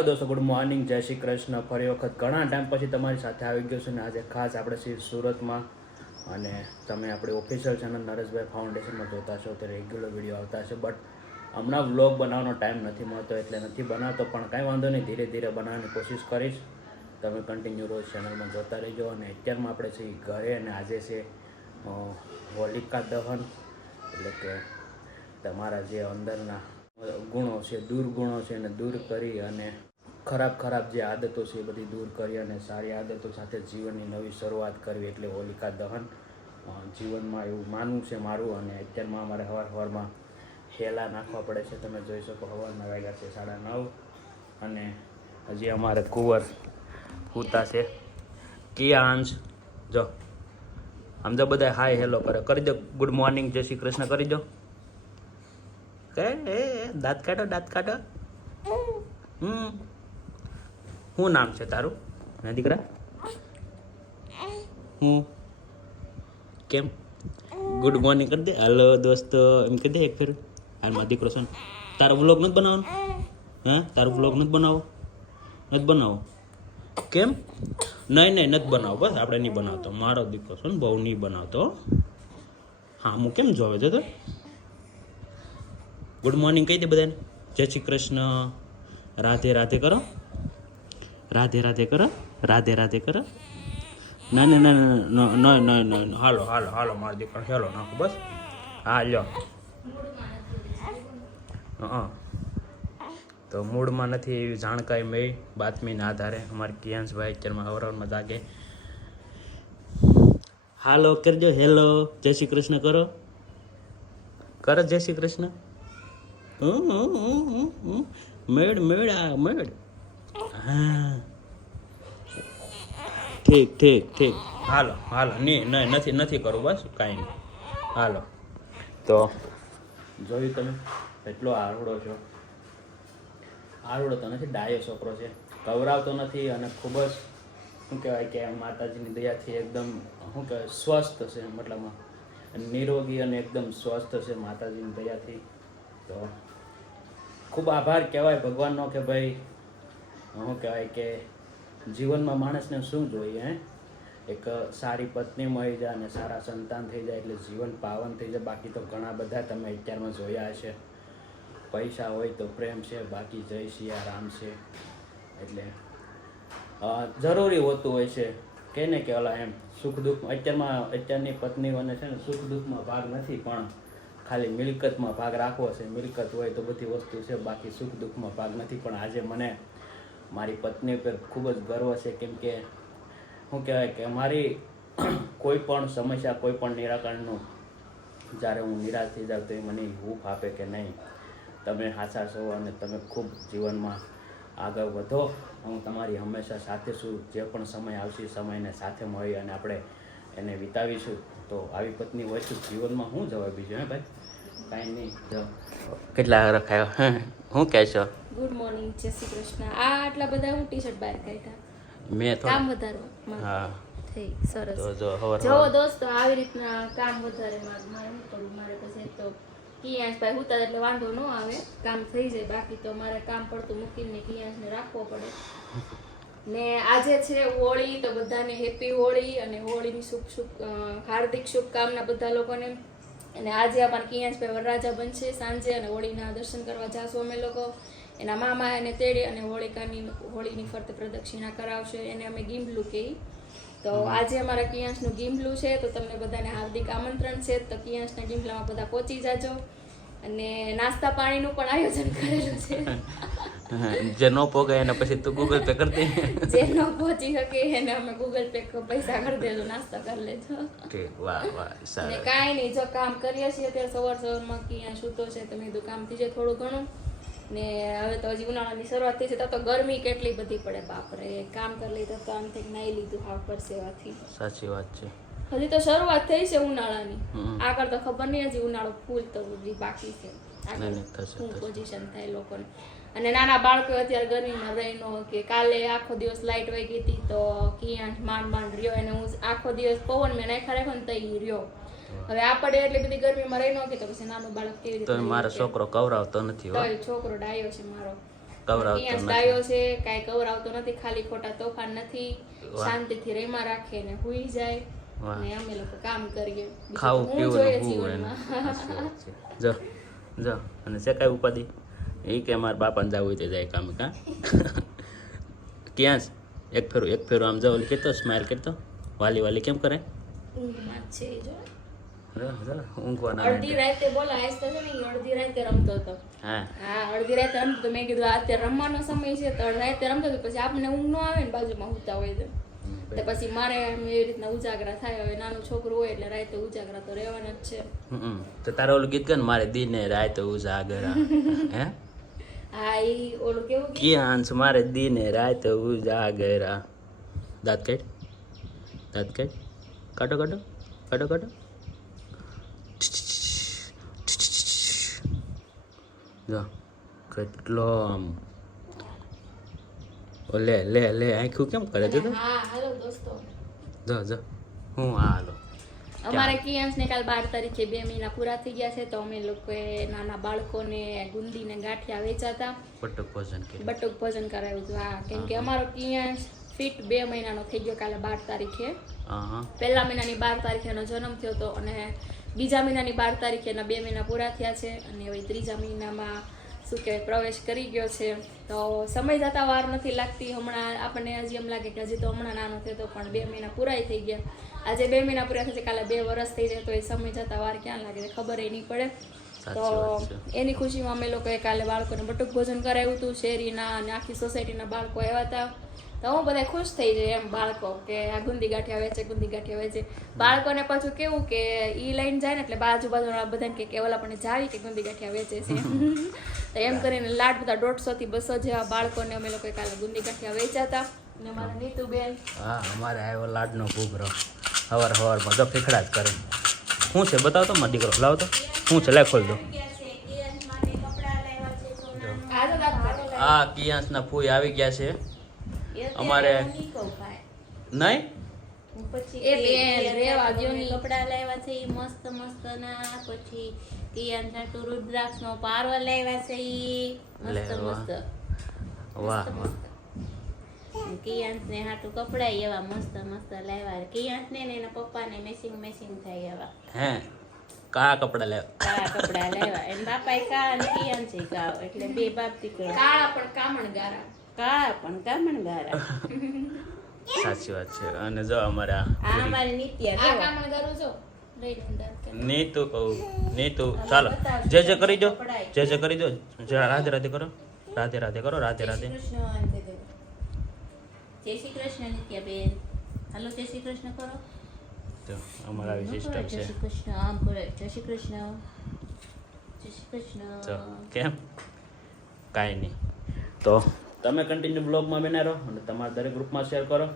હાલો દોસ્તો good morning જય શ્રી કૃષ્ણ. ફરી વખત ઘણા ટાઈમ પછી તમારી સાથે આવી ગયો છું ને આજે ખાસ આપણે છીએ સુરતમાં. અને તમે આપણી ઓફિશિયલ ચેનલ નરેશભાઈ ફાઉન્ડેશનમાં જોતા છો તો રેગ્યુલર વીડિયો આવતા છે બટ હમણાં વ્લોગ બનાવવાનો ટાઈમ નથી મળતો એટલે નથી બનાવતો, પણ કાંઈ વાંધો નહીં. ધીરે ધીરે બનાવવાની કોશિશ કરીશ. તમે કન્ટિન્યુ રોજ ચેનલમાં જોતા રહેજો. અને અત્યારમાં આપણે છીએ ઘરે અને આજે છે હોલિકા દહન. એટલે કે તમારા જે અંદરના ગુણો છે, દુર્ગુણો છે એને દૂર કરી અને ખરાબ ખરાબ જે આદતો છે એ બધી દૂર કરી અને સારી આદતો સાથે જીવનની નવી શરૂઆત કરવી એટલે હોલિકા દહન જીવનમાં એવું માનવું છે મારું અને અત્યારમાં અમારે હવાર હવારમાં હેલા નાખવા પડે છે. તમે જોઈ શકો હવારના વાગ્યા છે સાડા નવ અને હજી અમારે કુંવર હુતા છે. કિયાંશ જો, આમ તો બધા હાય હેલો કરે. કરી દો, ગુડ મોર્નિંગ, જય શ્રી કૃષ્ણ, કરી દો. કે દાંત કાઢો દાંત કાઢો. હમ. શું નામ છે તારું? ના દીકરા? હું? કેમ? ગુડ મોર્નિંગ કરી દે. હાલો દોસ્તો. એમ કહી દે એક ફેર. હાલમાં દીકરો છે તારો વ્લોગ નથી બનાવવાનો? હા? તારો વ્લોગ નથી બનાવો? નથી બનાવો? કેમ? નહીં નહીં, નથી બનાવો. બસ આપણે નહીં બનાવતો. મારો દીકરો છે બહુ નહીં બનાવતો. હા, હું કેમ જોવે છે તો? ગુડ મોર્નિંગ કહી દે બધાને. જય શ્રી કૃષ્ણ. રાધે રાધે કરો. રાધે રાધે કરો, રાધે રાધે કરો. ના ના ના ના ના ના હાલો હાલો હાલો, મારો દીકરો હેલો નાખો બસ. હા, લ્યો. હા તો મૂળમાં નથી એવી જાણકારી મળી બાતમીના આધારે. અમારે કિયાંશભાઈ અત્યારમાં અવરવરમાં જાગે. હાલો, કરજો. હેલો. જય શ્રી કૃષ્ણ કરો. કરો, જય શ્રી કૃષ્ણ. મેળ મેળ, આ, મેળ. હા. ઠીક ઠીક ઠીક. હાલો હાલો. નહીં નથી નથી કરવું બસ, કાંઈ નહીં હાલો. તો જોયું તમે એટલો આરોડો છો. આરોડો તો નથી, ડાયો છોકરો છે. કવરાવતો નથી અને ખૂબ જ, શું કહેવાય કે, માતાજીની દયાથી એકદમ, શું કહેવાય, સ્વસ્થ છે મતલબમાં. નિરોગી અને એકદમ સ્વસ્થ છે માતાજીની દયાથી. તો ખૂબ આભાર કહેવાય ભગવાનનો કે ભાઈ શું કહેવાય કે જીવનમાં માણસને શું જોઈએ એક સારી પત્ની મળી જાય અને સારા સંતાન થઈ જાય એટલે જીવન પાવન થઈ જાય. બાકી તો ઘણા બધા તમે અત્યારમાં જોયા હશે. પૈસા હોય તો પ્રેમ છે, બાકી જય સિયા, રામ છે. એટલે જરૂરી હોતું હોય છે. કે ને કે ઓલા એમ, સુખ દુઃખ, અત્યારમાં, અત્યારની પત્નીઓને છે ને સુખ દુઃખમાં ભાગ નથી, પણ ખાલી મિલકતમાં ભાગ રાખવો છે. મિલકત હોય તો બધી વસ્તુ છે, બાકી સુખ દુઃખમાં ભાગ નથી. પણ આજે મને મારી પત્ની પર ખૂબ જ ગર્વ છે, કેમ કે શું કહેવાય કે મારી કોઈ પણ સમસ્યા, કોઈ પણ નિરાકરણનું જ્યારે હું નિરાશ થઈ જાઉં તો એ મને હૂફ આપે કે નહીં. તમે હાચા છો અને તમે ખૂબ જીવનમાં આગળ વધો. હું તમારી હંમેશા સાથે છું. જે પણ સમય આવશે સમયને સાથે મળી અને આપણે એને વિતાવીશું. તો આવી પત્ની હોય તો જીવનમાં શું જવાબ બીજું હે ભાઈ? કાંઈ નહીં. જો. કેટલા રખાયો હું કહે છો? ગુડ મોર્નિંગ જય શ્રી કૃષ્ણ. આ આટલા બધા હું ટી શર્ટ બહાર કાઢ્યા. મેં કામ થોડું હા. થઈ સરસ. તો જો જો દોસ્તો આવી રીતના કામ વધારે મારે મારે મારે પછી તો કિયાંશભાઈ હુતા એટલે વાંધો ન આવે. કામ થઈ જાય બાકી તો મારે કામ પડતું મૂકીને કિયાંશને રાખવો પડે. ને આજે છે હોળી તો બધાને હેપી હોળી અને હોળીની શુભ શુભ હાર્દિક શુભકામના બધા લોકોને. અને આજે અમારા કિયાંશભાઈ વરરાજા બનશે. સાંજે અને હોળીના દર્શન કરવા જાશું અમે લોકો. એના મામા એને તેડી અને હોળિકાની હોળીની ફરતે પ્રદક્ષિણા કરાવશે. એને અમે ગીમલું કહીએ તો આજે અમારા કિયાંશનું ગીમલું છે. તો તમને બધાને હાર્દિક આમંત્રણ છે. તો કિયાંશના ગીમલામાં બધા પહોંચી જાજો. અને નાસ્તા પાણીનું પણ આયોજન કરેલું છે. જે ન પોગે એને પછી તું ગૂગલ પે કરી દે જે ન પહોંચી શકે એને અમે ગૂગલ પે પૈસા કરી દેજો નાસ્તો કરી લેજો. ઠીક વાહ વાહ સારું. ને કાંઈ નહીં જો કામ કરીએ છીએ અત્યારે સવાર સવારમાં ક્યાં સૂતો છે તમે કીધું કામ થઈ જાય થોડું ઘણું. ને હવે તો હજી ઉનાળાની શરૂઆત થઈ છે તો ગરમી કેટલી બધી પડે બાપરે. કામ કરી લીધું તો આમ થઈ નાઈ લીધું હાવ પરસેવાથી. સાચી વાત છે. હજી તો શરૂઆત થઈ છે ઉનાળાની. આગળ તો ખબર નહીં હજી ઉનાળો ફૂલ તો બાકી છે. આગળ શું પોઝિશન થાય લોકોને. અને નાના બાળકો અત્યારે ગરમીમાં રહી ન કે કાલે આખો દિવસ લાઇટ વહી ગઈ હતી તો કિયાન માંડ માંડ રહ્યો અને હું આખો દિવસ પવન મેં નાખ્યા રાખ્યો ને તઈ રહ્યો. હવે આપણે એટલી બધી ગરમીમાં રહી ન કે તો પછી નાનું બાળક કેવી રીતે મારો છોકરો કવરાવતો નથી હોય છોકરો ડાયો છે મારો. કવરાવતો ડાયો છે કાંઈ કવરાવતો નથી ખાલી ખોટા તોફાન નથી. શાંતિથી રેમાં રાખે ને હુઈ જાય. અને અમે લોકો કામ કરીએ. ખાવું પીવું ને. જો જો અને છે કાંઈ ઉપાધિ એ કે મારા બાપાને જવું હોય તો જાય કામ કા? ક્યાં એક ફેરો એક ફેરો આમ જાવ કેતો સ્માઇલ કરતો? વાલી વાલી કેમ કરે? ઊંઘવાના અડધી રાતે બોલો આયસ્તો છે ને અડધી રાતે રમતો હતો. હા. હા અડધી રાતે રમતો મેં કીધું આ અત્યારે રમવાનો સમય છે તો અડધી રાતે રમતો હતો પછી આપણને ઊંઘ ન આવે ને બાજુમાં હુતા હોય તો. તો પછી મારે એમ એવી રીતના ઉજાગરા થાય હવે નાનું છોકરું હોય એટલે રાતે ઉજાગરા તો રહેવાના જ છે. તો તારે ઓલું ગીત ગાન મારે દિને રાતે ઉજાગરા. હે? ક્યાં મારે દીને રાત ઉજાગરા દાંત કાઢ દાંત કાઢ કાઢો કાઢો કાઢો કાઢો જો કેટલો આમ ઓ લે લે લે આખું કેમ કરે છે તો જો જો હું હાલો અમારે કિયાંશ ને કાલ બાર તારીખે બે મહિના પૂરા થઈ ગયા છે તો અમે લોકોએ નાના બાળકોને ગુંદી ને ગાંઠિયા વેચાતા. બટુક ભોજન બટુક ભોજન કરાવ્યું હતું હા. કેમ કે અમારો કિયાંશ ફિટ બે મહિનાનો થઈ ગયો કાલે બાર તારીખે. પહેલા મહિનાની બાર તારીખે એનો જન્મ થયો હતો અને બીજા મહિનાની બાર તારીખે એના બે મહિના પૂરા થયા છે અને હવે ત્રીજા મહિનામાં શું કહેવાય પ્રવેશ કરી ગયો છે. તો સમય જતા વાર નથી લાગતી. હમણાં આપણને હજી એમ લાગે કે હજી તો હમણાં નાનો થયો પણ બે મહિના પૂરાય થઈ ગયા. આજે બે મહિના પૂરા થશે કાલે બે વર્ષ થઈ જાય તો એ સમય જતા વાર ક્યાં લાગે ખબર એ નહીં પડે. તો એની ખુશીમાં અમે લોકોએ કાલે બાળકોને બટુક ભોજન કરાવ્યું હતું. શેરીના અને આખી સોસાયટીના બાળકો આવ્યા હતા. તો હું બધા ખુશ થઈ જાય એમ બાળકો કે આ ગુંદી ગાંઠિયા વેચે ગુંદી ગાંઠિયા વેચે બાળકોને પાછું કેવું કે એ લઈને જાય ને એટલે બાજુ બાજુ બધાને કે કે ઓલા પણ જાવી કે ગુંદી ગાંઠિયા વેચે છે. તો એમ કરીને લાડ બધા દોઢસો થી બસો જેવા બાળકોને અમે લોકોએ કાલે ગુંદી ગાંઠિયા વેચ્યા હતા. અને મારા નીતુબેન. હા અમારે આવ્યો લાડનો ઘૂઘરો હવાર હવારમાં તો ફીખડા જ કરે. શું છે? બતાવતો તો મારો દીકરો. લાવતો તો. શું છે? લે ખોલ દો. આ કિયાસના ફૂઈ આવી ગયા છે. અમારે નહીં એ રેવા કપડા લાવ્યા છે મસ્ત મસ્ત ના પછી કિયાન જાટુ રુદ્રાક્ષ નો પારવો લાવ્યા છે મસ્ત મસ્ત. વાહ વાહ. કિયાન્સ ને હાટુ કપડા એવા મસ્ત મસ્ત લાવ્યા કિયાન્સ ને એના પપ્પા ને મેસિંગ મેસિંગ થાય એવા. હે? કા કપડા કપડા લાવ્યા એમ બાપા કા અને કિયાન્સ કા એટલે બે બાપ દીકરો. કાળા પણ કામણ ગારા કાળા પણ કામણ ગારા સાચી વાત છે. અને જો અમારા આ અમારી નિત્ય આ જો. કામણ ગારું જો લઈ લે દાંત કે. નીતુ કહું નીતુ ચાલો. જે જે કરી દો. જે જે કરી દો. જે રાધે રાધે કરો. રાધે રાધે કરો રાધે રાધે. જય શ્રી કૃષ્ણ નિત્યાબેન. હાલો જય શ્રી કૃષ્ણ કરો. તો અમારા આવી સિસ્ટમ કરે, જય શ્રી કૃષ્ણ આમ કરે. જય શ્રી કૃષ્ણ. જય શ્રી કૃષ્ણ. કેમ? કાંઈ નહીં. તો તમે કન્ટિન્યુ બ્લોગમાં બના રહો અને તમારા દરેક ગ્રુપમાં શેર કરો.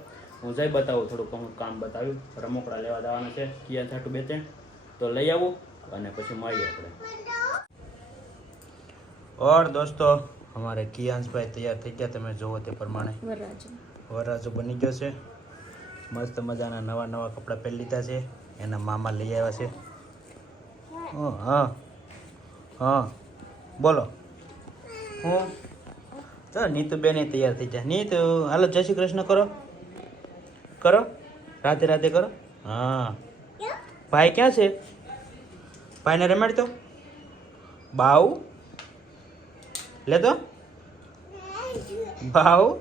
હું જઈ બતાવું થોડુંક અમુક કામ બતાવ્યું. રમકડા લેવા જવાના છે કિયા થાટું બે ત્રણ તો લઈ આવું અને પછી મળીએ આપણે. ઓર દોસ્તો અમારે કિયાંશભાઈ તૈયાર થઈ ગયા. તમે જુઓ તે પ્રમાણે. વરરાજો. વરરાજો બની ગયો છે. મસ્ત મજાના નવા નવા કપડાં પહેરી લીધા છે. એના મામા લઈ આવ્યા છે. હં, હા હા. બોલો. હું? તો નીતુ બેન તૈયાર થઈ જાય. નીતુ, હાલો, જય શ્રી કૃષ્ણ કરો. કરો. રાધે રાધે કરો. હા. ભાઈ ક્યાં છે? ભાઈને રમાડતો બાઉ. લે તો. બાઉ.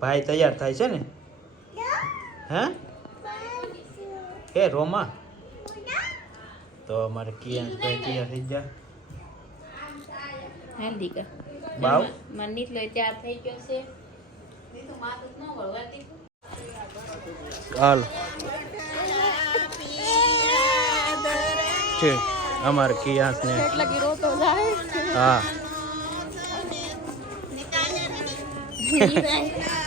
ભાઈ તૈયાર થાય છે ને? હે? હે રોમા. તો અમારે કિયાન ભાઈ તૈયાર થઈ ગયા. હા દીકરા બાવ? મનની નીતલો તૈયાર થઈ ગયો છે. હાલ. છે અમારે કિયાસ ને. એટલા ગીરો તો જાય. હા. હા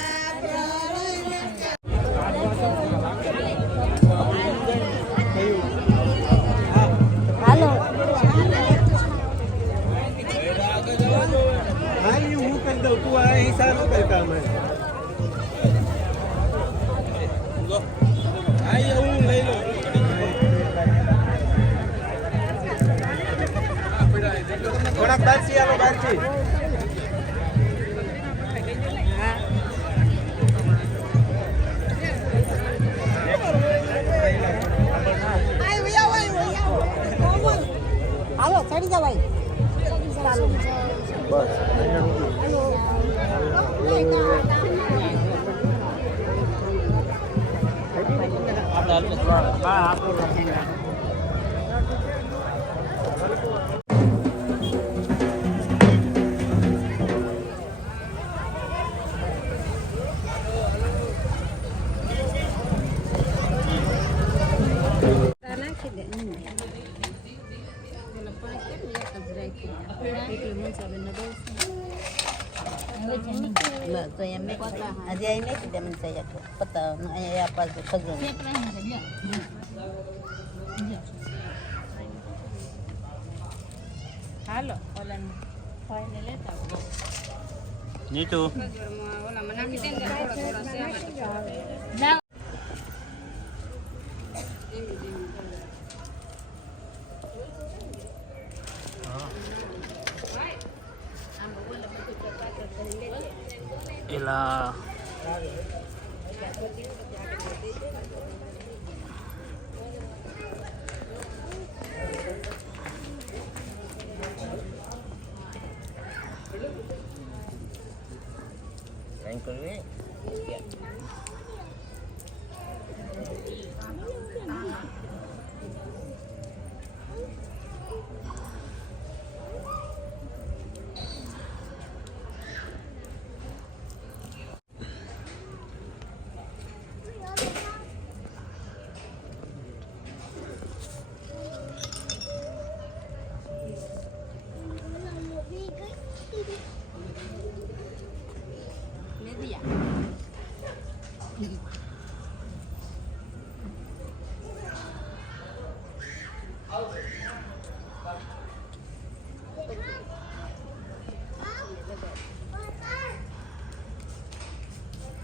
Hey! hey. આજે અહીં મેકી દે મને થઈ પતા અહીંયા આ પાછું ખજૂર હાલો ઓલાને ભાઈને લેતા આવો. નીતુ ના એલા นี้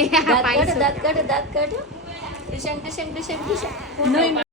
આવ્યો દાંત કાઢો દાંત કાઢો દાંત કાઢો. ડિશેમ ડિશેમ ડિશેમ ડિશેમ